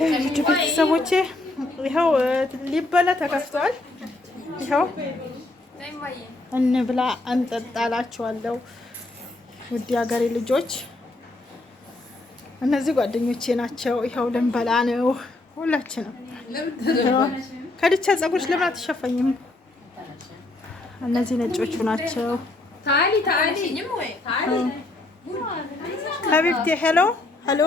ውድ ቤተሰቦቼ ይኸው ሊበላ ተከፍቷል። ይኸው እንብላ እንጠጣላችኋለሁ። ውድ ሀገሬ ልጆች እነዚህ ጓደኞቼ ናቸው። ይኸው ልንበላ ነው ሁላችንም። ከድቻ ፀጉርሽ ለምን አትሸፈኝም? እነዚህ ነጮቹ ናቸው። ሀቢብቲ ሄሎ ሄሎ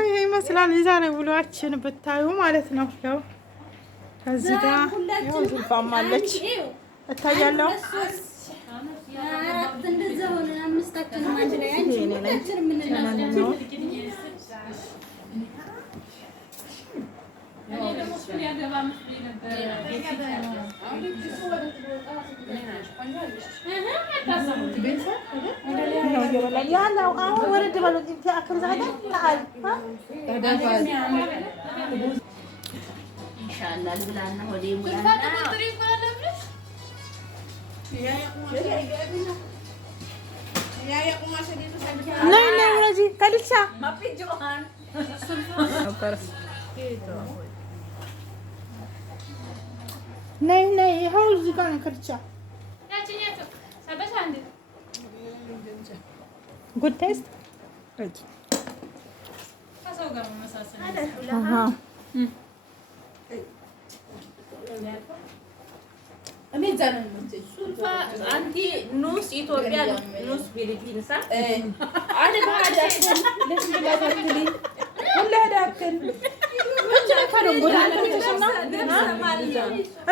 ይሄ ይመስላል የዛሬ ውሏችን ብታዩ ማለት ነው። ያው ከዚህ ጋር ያው ዙልፋም አለች እታያለሁ። ነይ ይኸው እዚህ ጋር ነው ከድቻ ጉድ ቴስት አንቲ ኑስ ኢትዮጵያ ኑስ ፊሊፒንስ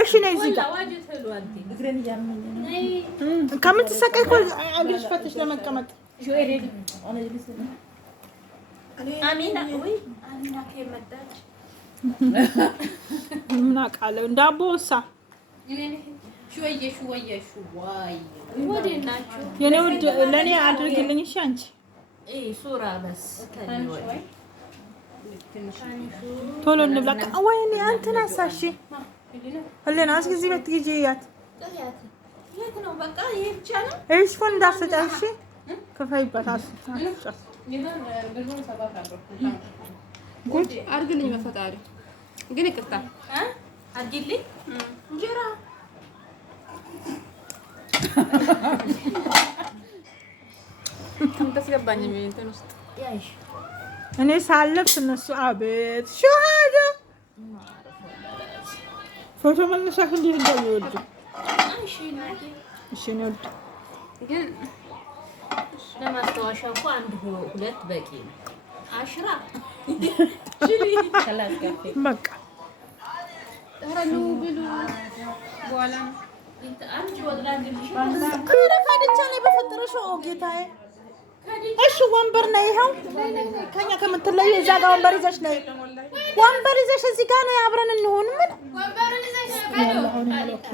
እሺ ነይ እዚህ ጋር ከምትሰቀይ እኮ አግሽ ፈትሽ ለመቀመጥ አሚና ወይ አሚና ከመጣች ምን አውቃለሁ። ዳቦ እሳ የኔ ውድ ለእኔ አድርግልኝ እሺ። አንቺ ሱራ በስ ቶሎ እንብላ። ወይኔ አንተና ሳሺ ሁሌና እስኪ እዚህ ቤት ሂጂ እያት እሺ ፎን እንዳትሰጫት እሺ። ክፈይበት ጉድ አድርግልኝ በፈጣሪ ግን ይቅርታ አድርግልኝ እንጀራ ተስገባኝ እንትን ውስጥ ያይሽ እኔ ሳለብስ እነሱ አቤት ሸሃዳ ፎቶ መነሳት እንዴት እንደሚወዱ እሺ ነው ግን ለማስታወሻ እኮ አንድ ሁለት በቂ ነው። አሽራ በቃ ተራኑ ብሉ በኋላ አንቺ ወጥላንግልሽ ከድቻ ላይ በፈጠረሽ ጌታዬ። እሺ ወንበር ነው ይኸው ከኛ ከምትለዩ እዛ ጋር ወንበር ይዘሽ ነይ። ወንበር ይዘሽ እዚህ ጋር ነው አብረን እንሆን። ምን ወንበር ይዘሽ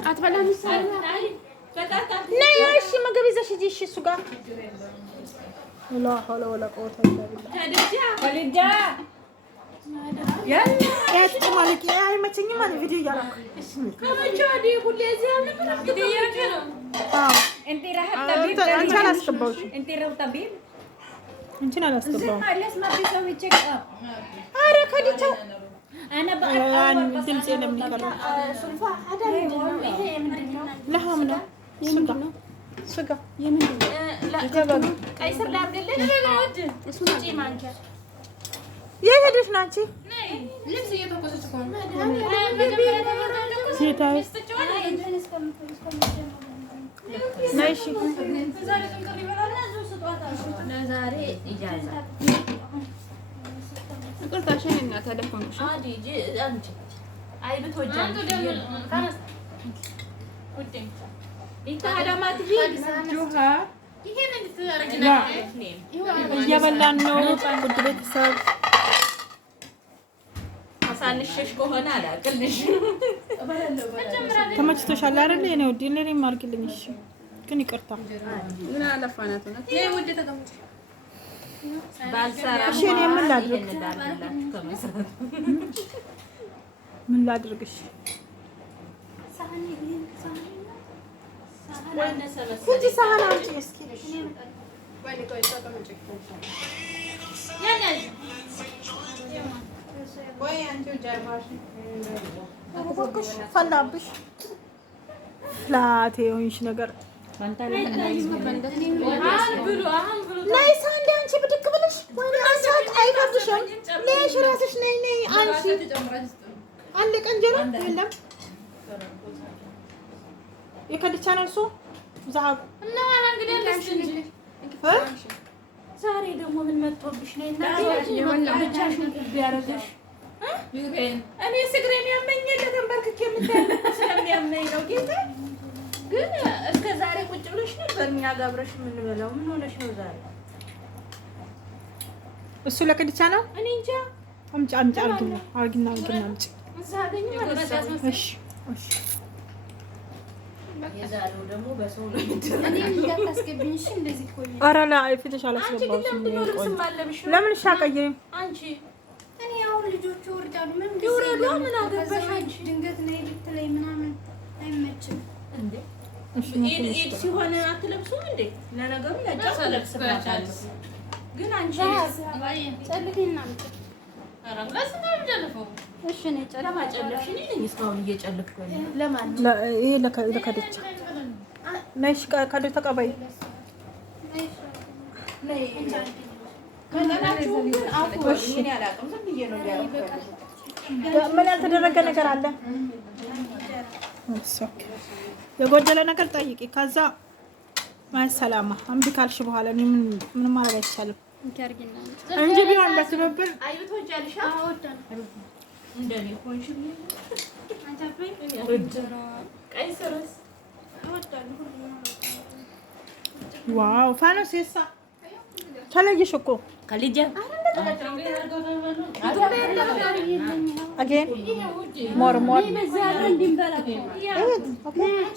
አትበላም ነይ እሺ ምግብ ይዘሽ ሂጂ እሺ። እሱ ጋር ላ ሐውለ ወላ ቁወተ ኢላ ቢላህ ከልጃ ያቺ ማለት አይመቸኝም ማለት ቪዲዮ እያደረኩ ከመቼ ወዲህ ሁሌ እዚህ ያልነበረ ቪዲዮ እያደረገ ነው። አንቺን አላስገባሁሽም። አንቺን አላስገባሁም። ኧረ ከድቻው ድምፄ ለምን ይቀራል? ለሀም ነው ስጋ ቀይ ስር ላድርግልሽ። የት ሄደሽ ነው አንቺ? ልብስ እየተኮሰች እኮ ነው። ሴታዬ ነይ እሺ። ዛሬ ኢጃዛ ይቅርታ ሸኔ እና ተደፈንኩሽ። አንቺ አይ ብትወጃለሽ እየበላን ነው ውድ ቤተሰብ። አሳንሽሽ ከሆነ አላቅልሽ ተመችቶሻል አይደል? የኔ ውድ እኔም አድርጊልኝ እሺ። ግን ይቅርታ ምን አለፋናት ነው ይሄ ውድ ተቀምጭ ባልሰራ እሺ። እኔ ምን ላድርግ? ምን ላድርግሽ? ሂጂ ሳህን አምጪ እስኪ። እባክሽ ፈላብሽ ፍላቴ የሆንሽ ነገር ነይ ሳንዴ አንቺ ብድግ ብለሽ ወይኔ አንሳት አይከብድሽም። ነይሽ እራስሽ ነይ ነይ አንቺ አለቀ እንጀራ የለም የከድቻ ነው እሱ ዛብ እና እንግዲህ ለሽ እንጂ ዛሬ ደግሞ ምን መጥቶብሽ ነው? እና ብቻሽን ቢያረግሽ እኔ ስግሬን ያመኝ ለተንበርክኬ የምታይበት ስለሚያመኝ ነው። ጌታ ግን እስከ ዛሬ ቁጭ ብለሽ ነበር እኛ ጋር አብረሽ የምንበላው። ምን ሆነሽ ነው ዛሬ? እሱ ለከድቻ ነው። እኔ እንጃ። አምጪ አምጪ አርጊና አምጪ። እዛ አገኘ ማለት ነው። እሺ እሺ። የዛሬው ደግሞ በሰው ነው እኔ እንዳታስገብኝ እሺ። እንደዚህ ቆይ። ኧረ ላይ ፊትሽ አላስገባሁሽም። ለምን ሻቀየኝ አንቺ? እኔ ያው ልጆቹ ወርዳሉ። ምን ይወረዱ? ምን አገባሽ አንቺ? ድንገት ነው ልትለይ ምናምን አይመችም እንዴ? ኢድ ሲሆን አትለብሱም እንዴ? ለነገሩ ያጫው ተለብስባታለሁ። ግን አንቺ ጨልፊና እሺ ነው ጨለማ ጨለፍሽ። እኔ ነኝ እስካሁን እየጨለፍኩ ነው። ለማን ይሄ ለከደቻ ነሽ ከደ ተቀበይ ነይ ከናችሁ ግን አውቆሽ እኔ አላውቅም። ዝም ብዬ ነው ያለው። ምን ያልተደረገ ነገር አለ? የጎደለ ነገር ጠይቂ። ከዛ ማሰላማ እምቢ ካልሽ በኋላ እኔ ምን ማድረግ አይቻልም እንጂ ቢሆን በትብብር አይቶጃልሽ አወጣን እንደኔ ሆንሽ ቀይ ስርስ ዋው ፋኖስ የሳ ተለየሽ እኮ ከልጄ again more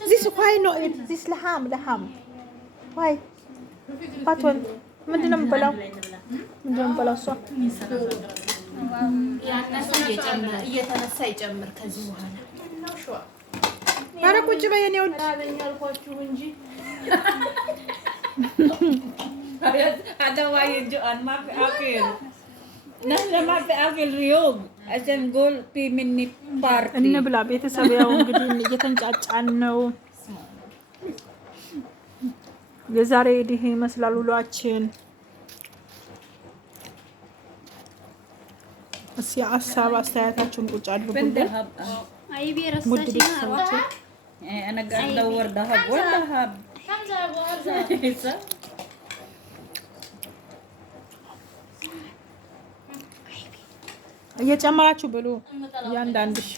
this why no it this laham why patwal ምንድን ነው የምበላው? እሷ እየተነሳ ይጨምር ከዚህ በኋላ። ኧረ ቁጭ በይ የእኔ ውድ አልኳችሁ እንጂ እንብላ ቤተሰብ። ያው እንግዲህ እየተንጫጫን ነው። የዛሬ ይህ ይመስላል ውሏችን። እስኪ ሀሳብ አስተያየታችሁን ቁጭ አድርጉልን። ውድ ቤተሰቦች እየጨመራችሁ ብሉ እያንዳንድሽ።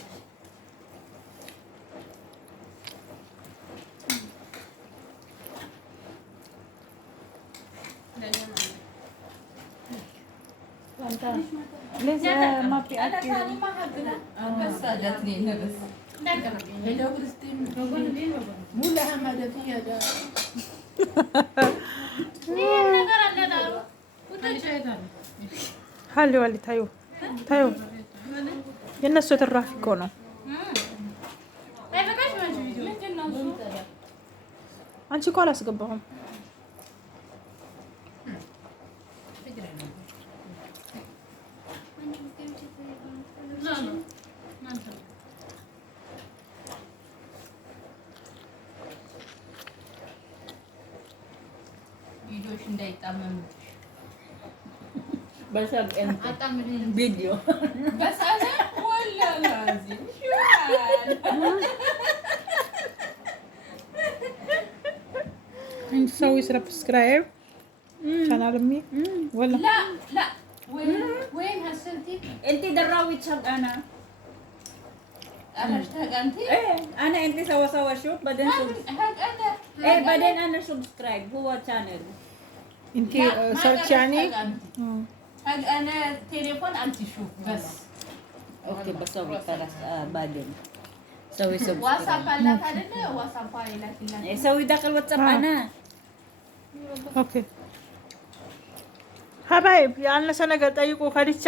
ሀሊ ታዩ የእነሱ ትራፊ እኮ ነው። አንቺ እኮ አላስገባሁም። ቪዲዮ نسوي سبسكرايب شانالمي ولا لا وين هالسنتي انت دراوي تشق انا اشتاق انت انا انت سوا شوف بعدين هاك بعدين انا سبسكرايب هو شانل انت سيرش يعني هاك انا تليفون انت شوف بس اوكي بسوي خلاص بعدين سوي سبسكرايب واتساب لك هذا واتساب لك سوي داخل واتساب انا اوكي حبايب ያነሰ ነገር ጠይቁ። ከድቻ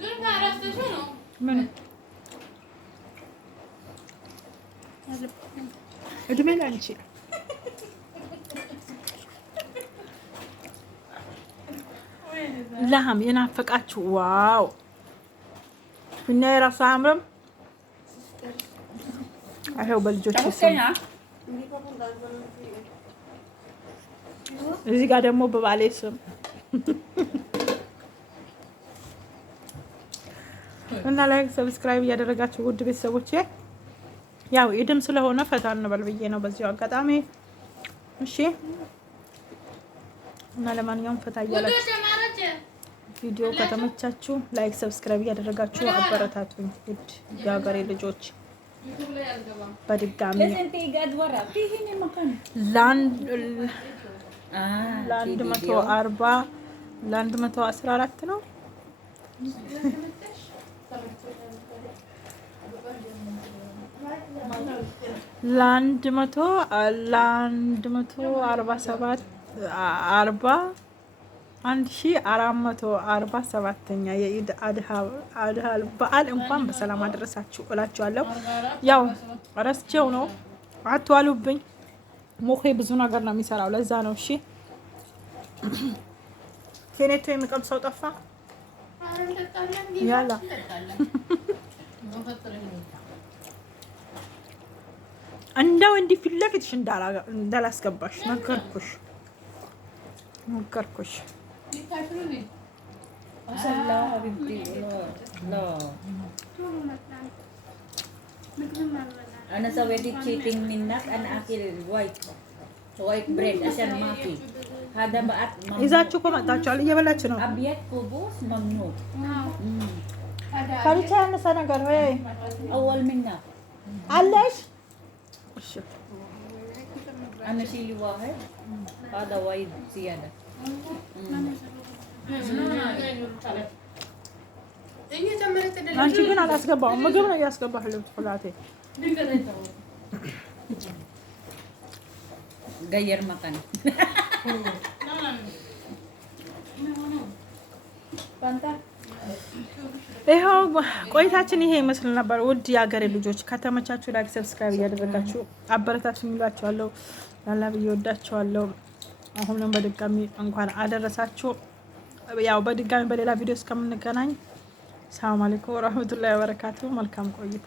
ግን ታረስተሽ ነው ምን እድሜ ላንቺ ላም የናፈቃችሁ ዋው እና የራሱ አምረም አይው በልጆች ስም እዚህ ጋር ደግሞ በባሌ ስም እና ላይክ ሰብስክራይብ እያደረጋችሁ ውድ ቤተሰቦቼ ያው ኢድም ስለሆነ ፈታ እንበል ብዬ ነው በዚሁ አጋጣሚ። እሺ እና ለማንኛውም ፈታ እያላችሁ ቪዲዮ ከተመቻችሁ ላይክ ሰብስክራይብ እያደረጋችሁ አበረታቱኝ ውድ የሀገሬ ልጆች። በድጋሚ ለ114 ነው ለ147 የኢድ አድሃ በዓል እንኳን በሰላም አደረሳችሁ እላችኋለሁ። ያው ረስቼው ነው አትዋሉብኝ። ሞኼ ብዙ ነገር ነው የሚሰራው ለዛ ነው። እሺ ኬኔቶ የሚቀምሰው ጠፋ። ያላ እንደው እንዲህ ፊት ለፊትሽ እንዳላስገባሽ ነገርኩሽ። Ana sa wedding cheating minnak ana akil white bread asan maki. Hada baat mamnu. ይዛችሁ እኮ መጣችኋል። እየበላች ነው። Abiyat kubus mamnu. ካሪቻ ያነሳ ነገር ወይ Awal minna. አለሽ? እሺ Ana si wahid. Hada white siyada. አንቺ ግን አላስገባውም። ምግብ ነው ያስገባህልኝ ፍላቴ Gayer makan. ይኸው ቆይታችን ይሄ ይመስል ነበር። ውድ የሀገሬ ልጆች ከተመቻችሁ ላይክ ሰብስክራይብ እያደረጋችሁ አበረታችሁ እላችኋለሁ። ላላ ብዬ ወዳችኋለሁ። አሁንም በድጋሚ እንኳን አደረሳችሁ። ያው በድጋሚ በሌላ ቪዲዮ እስከምንገናኝ ሰላም አለይኩም ወራህመቱላሂ ወበረካቱ። መልካም ቆይታ